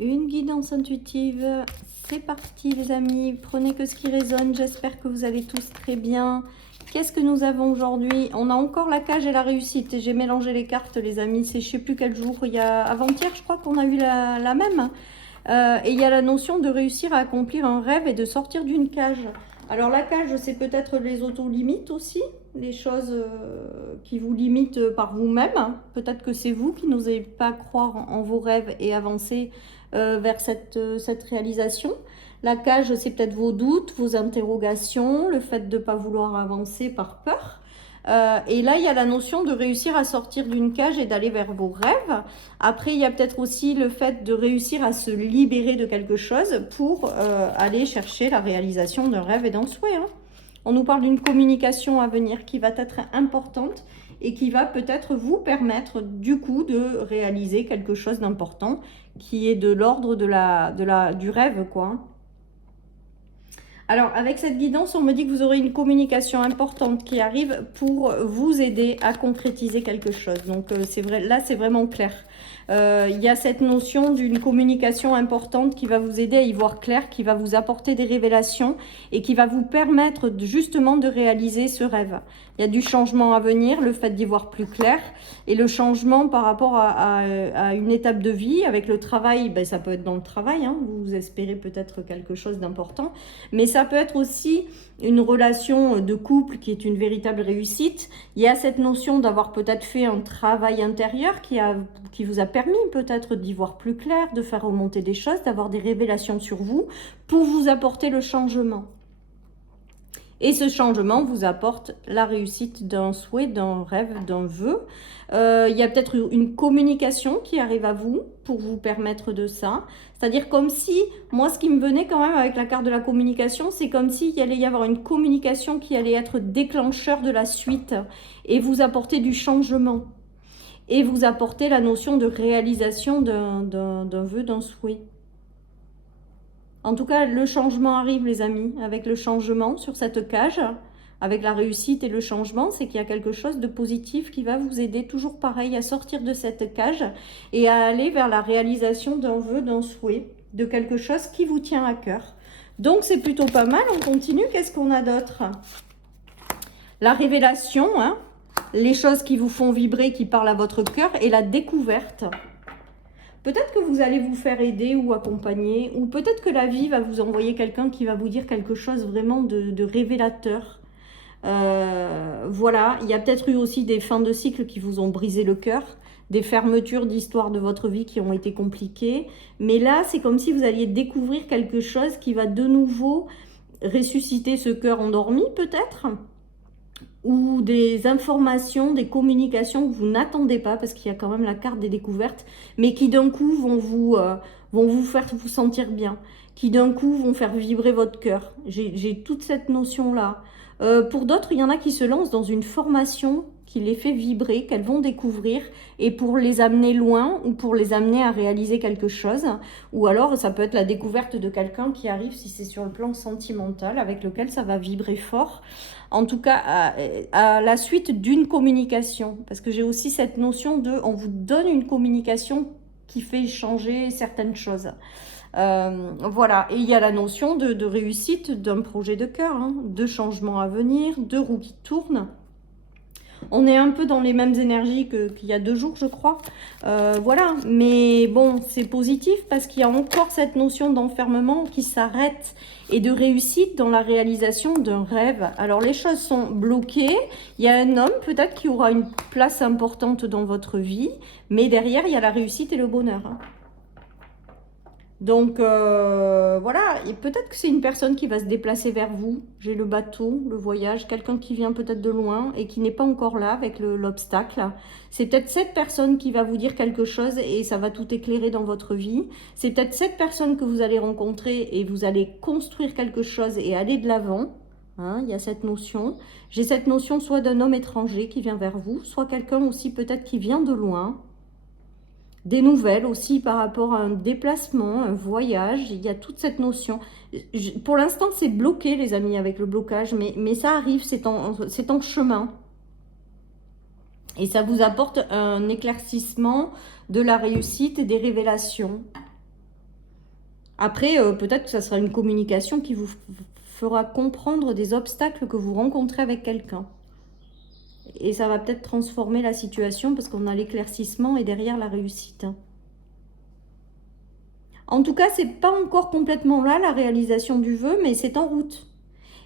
Une guidance intuitive, c'est parti les amis, prenez que ce qui résonne, j'espère que vous allez tous très bien. Qu'est-ce que nous avons aujourd'hui? On a encore la cage et la réussite, j'ai mélangé les cartes les amis, c'est je sais plus quel jour, il y a avant-hier je crois qu'on a eu la même. Et il y a la notion de réussir à accomplir un rêve et de sortir d'une cage. Alors la cage, c'est peut-être les auto-limites aussi, les choses qui vous limitent par vous-même. Peut-être que c'est vous qui n'osez pas croire en vos rêves et avancer vers cette réalisation. La cage, c'est peut-être vos doutes, vos interrogations, le fait de ne pas vouloir avancer par peur. Et là, il y a la notion de réussir à sortir d'une cage et d'aller vers vos rêves. Après, il y a peut-être aussi le fait de réussir à se libérer de quelque chose pour aller chercher la réalisation d'un rêve et d'un souhait. Hein. On nous parle d'une communication à venir qui va être importante et qui va peut-être vous permettre du coup de réaliser quelque chose d'important qui est de l'ordre du rêve, quoi. Alors, avec cette guidance, on me dit que vous aurez une communication importante qui arrive pour vous aider à concrétiser quelque chose. Donc, c'est vrai, là, c'est vraiment clair. Il y a cette notion d'une communication importante qui va vous aider à y voir clair, qui va vous apporter des révélations et qui va vous permettre justement de réaliser ce rêve. Il y a du changement à venir, le fait d'y voir plus clair et le changement par rapport à une étape de vie. Avec le travail, ben, ça peut être dans le travail, hein, vous espérez peut-être quelque chose d'important, mais ça peut être aussi une relation de couple qui est une véritable réussite. Il y a cette notion d'avoir peut-être fait un travail intérieur qui vous a permis peut-être d'y voir plus clair, de faire remonter des choses, d'avoir des révélations sur vous pour vous apporter le changement. Et ce changement vous apporte la réussite d'un souhait, d'un rêve, d'un vœu. Il y a peut-être une communication qui arrive à vous pour vous permettre de ça. C'est-à-dire comme si, moi ce qui me venait quand même avec la carte de la communication, c'est comme s'il allait y avoir une communication qui allait être déclencheur de la suite et vous apporter du changement. Et vous apporter la notion de réalisation d'un vœu, d'un souhait. En tout cas, le changement arrive, les amis. Avec le changement sur cette cage, avec la réussite et le changement, c'est qu'il y a quelque chose de positif qui va vous aider, toujours pareil, à sortir de cette cage et à aller vers la réalisation d'un vœu, d'un souhait, de quelque chose qui vous tient à cœur. Donc, c'est plutôt pas mal. On continue. Qu'est-ce qu'on a d'autre? La révélation, hein, les choses qui vous font vibrer, qui parlent à votre cœur, et la découverte. Peut-être que vous allez vous faire aider ou accompagner, ou peut-être que la vie va vous envoyer quelqu'un qui va vous dire quelque chose vraiment de révélateur. Voilà, il y a peut-être eu aussi des fins de cycle qui vous ont brisé le cœur, des fermetures d'histoire de votre vie qui ont été compliquées. Mais là, c'est comme si vous alliez découvrir quelque chose qui va de nouveau ressusciter ce cœur endormi, peut-être, ou des informations, des communications que vous n'attendez pas, parce qu'il y a quand même la carte des découvertes, mais qui d'un coup vont vous faire vous sentir bien, qui d'un coup vont faire vibrer votre cœur. J'ai toute cette notion-là. Pour d'autres, il y en a qui se lancent dans une formation qui les fait vibrer, qu'elles vont découvrir, et pour les amener loin, ou pour les amener à réaliser quelque chose. Ou alors, ça peut être la découverte de quelqu'un qui arrive, si c'est sur le plan sentimental, avec lequel ça va vibrer fort. En tout cas, à la suite d'une communication. Parce que j'ai aussi cette notion de, on vous donne une communication qui fait changer certaines choses. Voilà, et il y a la notion de réussite d'un projet de cœur, hein, de changement à venir, de roues qui tournent. On est un peu dans les mêmes énergies qu'il y a 2 jours, je crois. Voilà, mais bon, c'est positif parce qu'il y a encore cette notion d'enfermement qui s'arrête et de réussite dans la réalisation d'un rêve. Alors, les choses sont bloquées. Il y a un homme peut-être qui aura une place importante dans votre vie, mais derrière, il y a la réussite et le bonheur. Hein. Donc, voilà, et peut-être que c'est une personne qui va se déplacer vers vous. J'ai le bateau, le voyage, quelqu'un qui vient peut-être de loin et qui n'est pas encore là avec l'obstacle. C'est peut-être cette personne qui va vous dire quelque chose et ça va tout éclairer dans votre vie. C'est peut-être cette personne que vous allez rencontrer et vous allez construire quelque chose et aller de l'avant. Hein, il y a cette notion. J'ai cette notion soit d'un homme étranger qui vient vers vous, soit quelqu'un aussi peut-être qui vient de loin. Des nouvelles aussi par rapport à un déplacement, un voyage, il y a toute cette notion. Pour l'instant, c'est bloqué, les amis, avec le blocage, mais ça arrive, c'est en chemin. Et ça vous apporte un éclaircissement de la réussite et des révélations. Après, peut-être que ça sera une communication qui vous fera comprendre des obstacles que vous rencontrez avec quelqu'un. Et ça va peut-être transformer la situation parce qu'on a l'éclaircissement et derrière la réussite. En tout cas, c'est pas encore complètement là, la réalisation du vœu, mais c'est en route.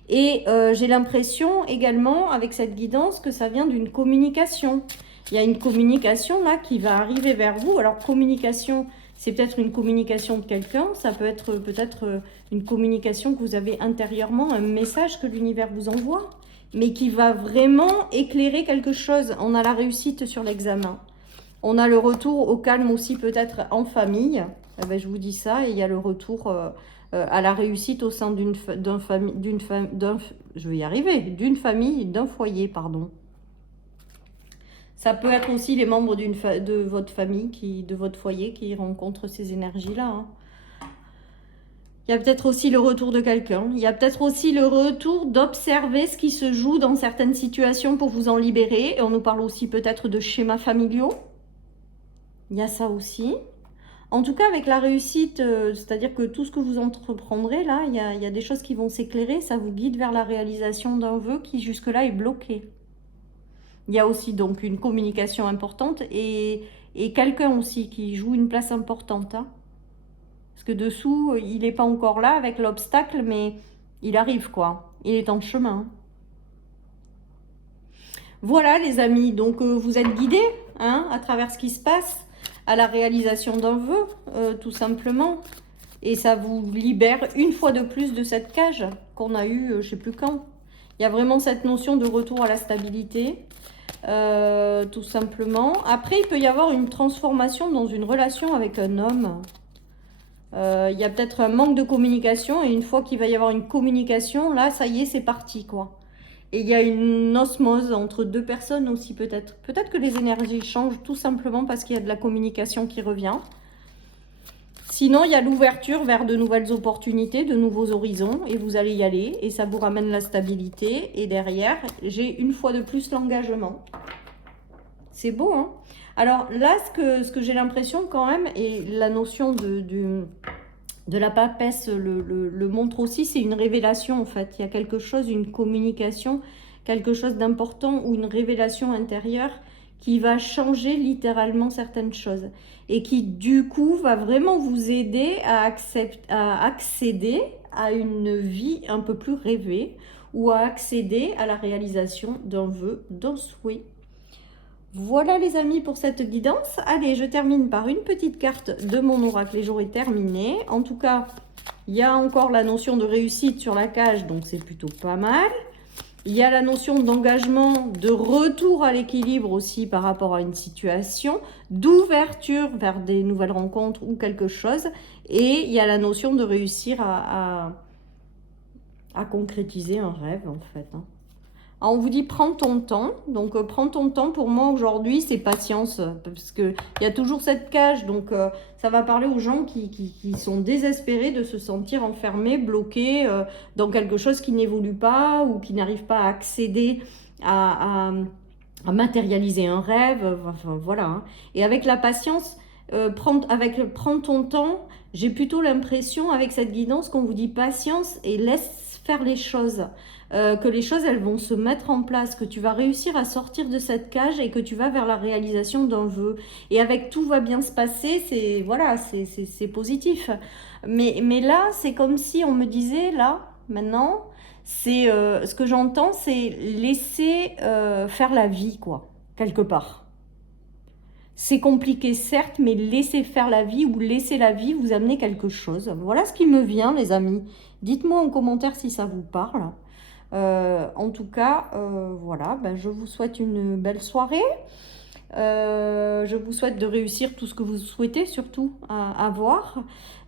Et j'ai l'impression également, avec cette guidance, que ça vient d'une communication. Il y a une communication là qui va arriver vers vous. Alors, communication, c'est peut-être une communication de quelqu'un. Ça peut être peut-être une communication que vous avez intérieurement, un message que l'univers vous envoie, mais qui va vraiment éclairer quelque chose. On a la réussite sur l'examen. On a le retour au calme aussi peut-être en famille. Eh ben, je vous dis ça. Et il y a le retour à la réussite au sein d'une famille, d'un foyer, pardon. Ça peut être aussi les membres de votre famille, de votre foyer qui rencontrent ces énergies-là. Hein. Il y a peut-être aussi le retour de quelqu'un. Il y a peut-être aussi le retour d'observer ce qui se joue dans certaines situations pour vous en libérer. Et on nous parle aussi peut-être de schémas familiaux. Il y a ça aussi. En tout cas, avec la réussite, c'est-à-dire que tout ce que vous entreprendrez, là, il y a des choses qui vont s'éclairer. Ça vous guide vers la réalisation d'un vœu qui, jusque-là, est bloqué. Il y a aussi donc une communication importante et quelqu'un aussi qui joue une place importante. Hein. Parce que dessous, il n'est pas encore là avec l'obstacle, mais il arrive, quoi. Il est en chemin. Voilà, les amis. Donc, vous êtes guidés hein, à travers ce qui se passe, à la réalisation d'un vœu, tout simplement. Et ça vous libère une fois de plus de cette cage qu'on a eue, je ne sais plus quand. Il y a vraiment cette notion de retour à la stabilité, tout simplement. Après, il peut y avoir une transformation dans une relation avec un homme. Il y a peut-être un manque de communication et une fois qu'il va y avoir une communication, là, ça y est, c'est parti, quoi. Et il y a une osmose entre deux personnes aussi, peut-être. Peut-être que les énergies changent tout simplement parce qu'il y a de la communication qui revient. Sinon, il y a l'ouverture vers de nouvelles opportunités, de nouveaux horizons, et vous allez y aller, et ça vous ramène la stabilité. Et derrière, j'ai une fois de plus l'engagement. C'est beau, hein? Alors là, ce que j'ai l'impression quand même, et la notion de la papesse le montre aussi, c'est une révélation en fait. Il y a quelque chose, une communication, quelque chose d'important ou une révélation intérieure qui va changer littéralement certaines choses et qui du coup va vraiment vous aider à accéder à une vie un peu plus rêvée ou à accéder à la réalisation d'un vœu, d'un souhait. Voilà les amis pour cette guidance. Allez, je termine par une petite carte de mon oracle et j'aurai terminé. En tout cas, il y a encore la notion de réussite sur la cage, donc c'est plutôt pas mal. Il y a la notion d'engagement, de retour à l'équilibre aussi par rapport à une situation, d'ouverture vers des nouvelles rencontres ou quelque chose. Et il y a la notion de réussir à concrétiser un rêve en fait. Hein. Alors, on vous dit prends ton temps. Donc prends ton temps pour moi aujourd'hui c'est patience parce qu'il y a toujours cette cage. Donc ça va parler aux gens qui sont désespérés de se sentir enfermés, bloqués dans quelque chose qui n'évolue pas ou qui n'arrive pas à accéder à matérialiser un rêve. Enfin voilà. Hein. Et avec la patience, prends ton temps, j'ai plutôt l'impression avec cette guidance qu'on vous dit patience et laisse faire les choses. Que les choses elles vont se mettre en place, que tu vas réussir à sortir de cette cage et que tu vas vers la réalisation d'un vœu. Et avec tout va bien se passer, c'est voilà, c'est positif. Mais là, c'est comme si on me disait, là, maintenant, c'est ce que j'entends, c'est laisser faire la vie, quoi, quelque part. C'est compliqué, certes, mais laisser faire la vie ou laisser la vie vous amener quelque chose. Voilà ce qui me vient, les amis. Dites-moi en commentaire si ça vous parle. En tout cas, voilà, ben, je vous souhaite une belle soirée. Je vous souhaite de réussir tout ce que vous souhaitez, surtout à avoir.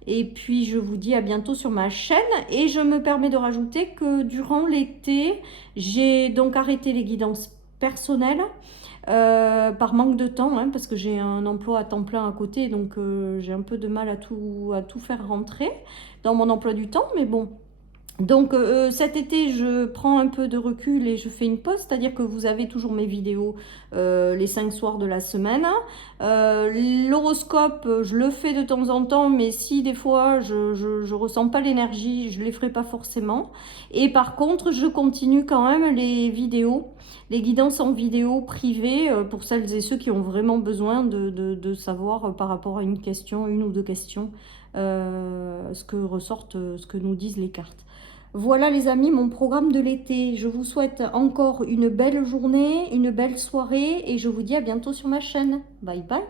Et puis, je vous dis à bientôt sur ma chaîne. Et je me permets de rajouter que durant l'été, j'ai donc arrêté les guidances personnelles. Par manque de temps, hein, parce que j'ai un emploi à temps plein à côté, donc j'ai un peu de mal à tout faire rentrer dans mon emploi du temps, mais bon, Donc cet été, je prends un peu de recul et je fais une pause, c'est-à-dire que vous avez toujours mes vidéos les 5 soirs de la semaine. L'horoscope, je le fais de temps en temps, mais si des fois je ressens pas l'énergie, je les ferai pas forcément. Et par contre, je continue quand même les vidéos, les guidances en vidéo privées pour celles et ceux qui ont vraiment besoin de savoir par rapport à une question, une ou deux questions, ce que ressortent, ce que nous disent les cartes. Voilà les amis, mon programme de l'été. Je vous souhaite encore une belle journée, une belle soirée et je vous dis à bientôt sur ma chaîne. Bye bye.